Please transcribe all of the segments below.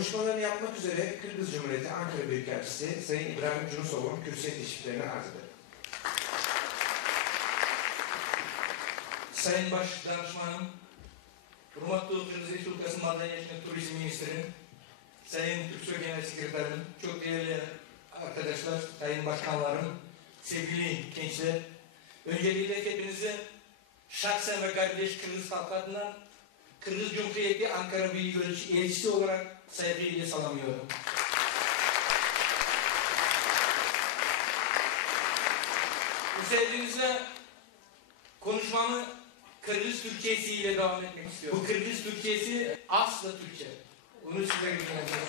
Konuşmalarını yapmak üzere Kırgız Cumhuriyeti Ankara Büyükelçisi Sayın İbrahim Cunusov'un kürsüye teşriflerini arz ederim. Sayın Baş Danışmanım, hurmatlı Kırgız Respublikası Madaniyet ve Turizm Ministri, Sayın Türksoy Genel Sekreterim, çok değerli arkadaşlar, sayın başkanlarım, sevgili gençler, öncelikle hepinizi şahsen ve kardeş Kırgız halkı adına Kırgız Cumhuriyeti Ankara Büyükelçisi olarak saygıyla selamlıyorum. Müsaadenizle konuşmamı Kırgız Türkçesi ile devam etmek istiyorum. Bu Kırgız Türkçesi asla Türkçe. Onu size göstereceğim.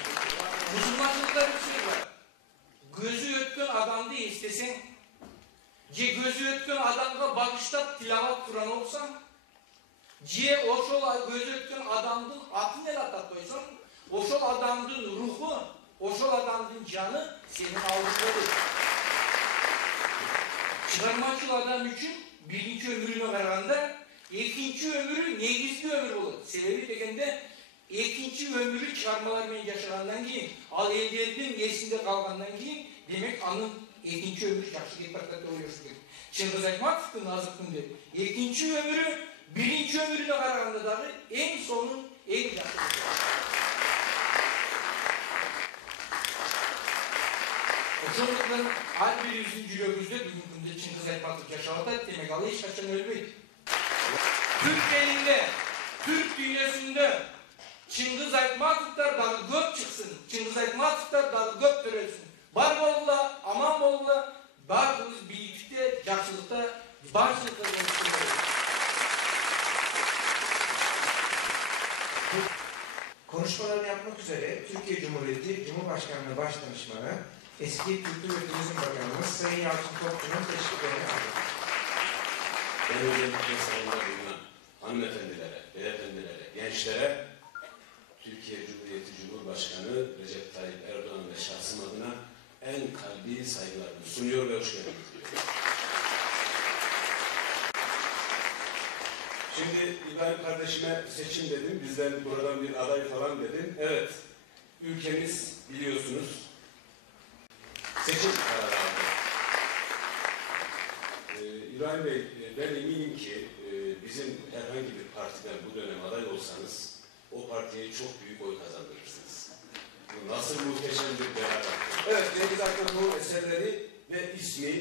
Müslümanlıkta bir şey var. Gözü ötkün adamdı istesen, gözü ötkün adamga bağışta tilavat kuran olsan, oşol gözü ötkün adamdın atın el atat koysan, oşol adamdın ruhu, oşol adamdın canı senin aldıkları. Çıkarmacıl adam için birinci ömrüne varanda, ikinci ömrü negizli ömür olur. Sebebi degende ikinci ömrü çıkarmalarla yaşarandan keyin, al ellerden esinde kalgandan keyin, demek anın ikinci ömrü yaxşı gitmekte oluyorsun. Çıngiz Aytmatov'un azıktın dedi. İkinci ömrü, birinci ömrüne kararında dahi en sonun en yaxşı. Oşonlukların her bir yüzüncülüğümüzde bugün günde Çıngiz Aytmatov yaşamakta demek Allah hiç kaçan ölmeydi. Türk elinde, Türk dünyasında Çıngiz Aytmatov'lar dahi göp çıksın, Çıngiz Aytmatov'lar dahi göp törelsin. Bar bolla, aman bolla, barımız birlikte, yaxşılıkta, barışlıkta konuşuyoruz. Konuşmalarını yapmak üzere Türkiye Cumhuriyeti Cumhurbaşkanlığı Başdanışmanı, eski Kültür ve Turizm Bakanımız Sayın Yalçın Topçu'nun teşviklerini arz ederim. Ben özellikle sayınlar bulunan hanımefendilere, beyefendilere, gençlere Türkiye Cumhuriyeti Cumhurbaşkanı Recep Tayyip Erdoğan ve şahsım adına en kalbi saygılarımı sunuyor ve hoş geldiniz diyor. Şimdi İbrahim kardeşime seçim dedim, bizden buradan bir aday falan dedim. Evet, ülkemiz biliyorsunuz seçim kararı aldı. İbrahim Bey, ben eminim ki bizim herhangi bir partiden bu dönem aday olsanız o partiye çok büyük oy kazandırırsınız. Bu nasıl muhteşem bir beraber. Evet, Cengiz Akın'ın bu eserleri ve ismi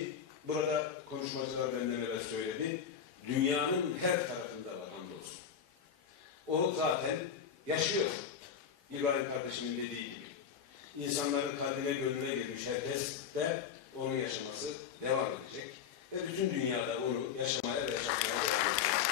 burada konuşmacılar benden evvel söyledi. Dünyanın her tarafında var hamdolsun. O zaten yaşıyor. İbrahim kardeşimin dediği gibi. İnsanların kalbine, gönlüne girmiş herkes de onun yaşaması devam edecek. Ve bütün dünyada onu yaşamaya ve yaşatmaya devam edecek.